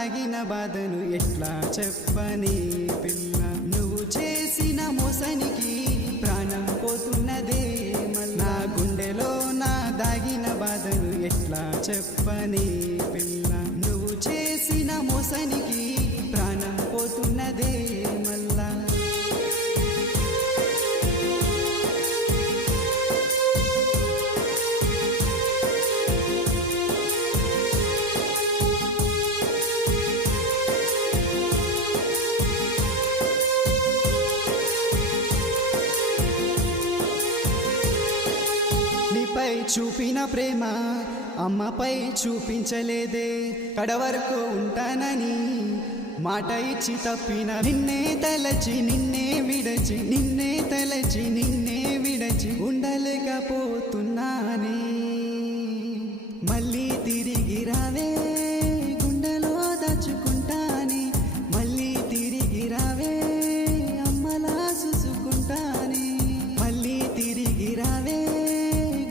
దాగిన బాధను ఎట్లా చెప్పని పిల్ల నువ్వు చేసిన మోసానికి ప్రాణం పోతున్నదే మళ్ళా గుండెలో నా దాగిన బాధను ఎట్లా చెప్పని పిల్ల నువ్వు చేసిన మోసానికి ప్రాణం పోతున్నదే మళ్ళా నీపై చూపిన ప్రేమ అమ్మపై చూపించలేదే కడవరకు ఉంటానని మాట ఇచ్చి తప్పిన నిన్నే తలచి నిన్నే విడచి నిన్నే తలచి నిన్నే విడచి ఉండలేకపోతున్నానే మళ్ళీ తిరిగి రావే గుండెలో దాచుకుంటానే మళ్ళీ తిరిగి రావే అమ్మలా చూసుకుంటానే మళ్ళీ తిరిగి రావే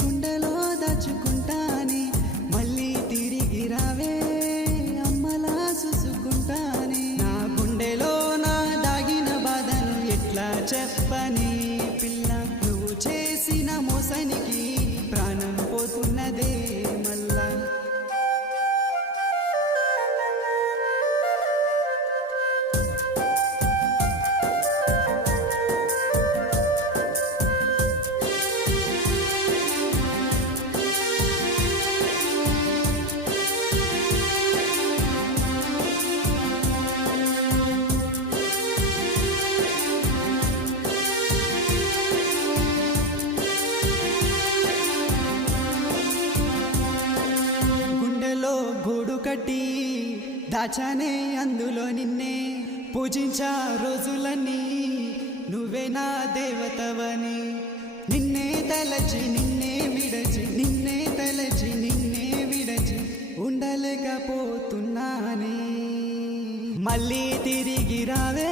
గుండెలో దాచుకుంటానే మళ్ళీ తిరిగి రావే అమ్మలా చూసుకుంటానే నా గుండెలో నా దాగిన బాధను ఎట్లా చెప్పని పిల్ల నువ్వు చేసిన మోసానికి ప్రాణం పోతున్నదే మళ్ళా గూడు కట్టి దాచానే అందులో నిన్నే పూజించా రోజులన్నీ నువ్వే నా దేవతవని నిన్నే తలచి నిన్నే విడచి నిన్నే తలచి నిన్నే విడచి ఉండలేకపోతున్నానే మళ్ళీ తిరిగి రావే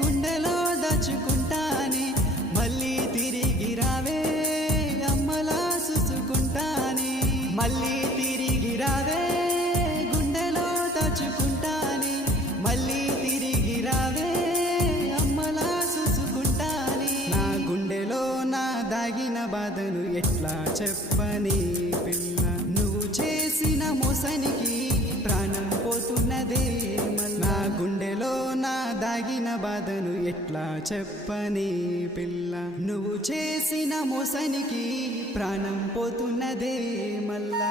గుండెలో దాచుకుంటానే మళ్ళీ తిరిగి రావే అమ్మలా చూసుకుంటానే మళ్ళీ తిరిగి రావే గుండెలో దాచుకుంటానే మళ్ళీ తిరిగి రావే అమ్మలా చూసుకుంటానే నా గుండెలో నా దాగిన బాధను ఎట్లా చెప్పని పిల్ల నువ్వు చేసిన మోసానికి ప్రాణం పోతున్నదే మళ్ళా గుండెలో నా దాగిన బాధను ఎట్లా చెప్పని పిల్ల నువ్వు చేసిన మోసానికి ప్రాణం పోతున్నదే మళ్ళా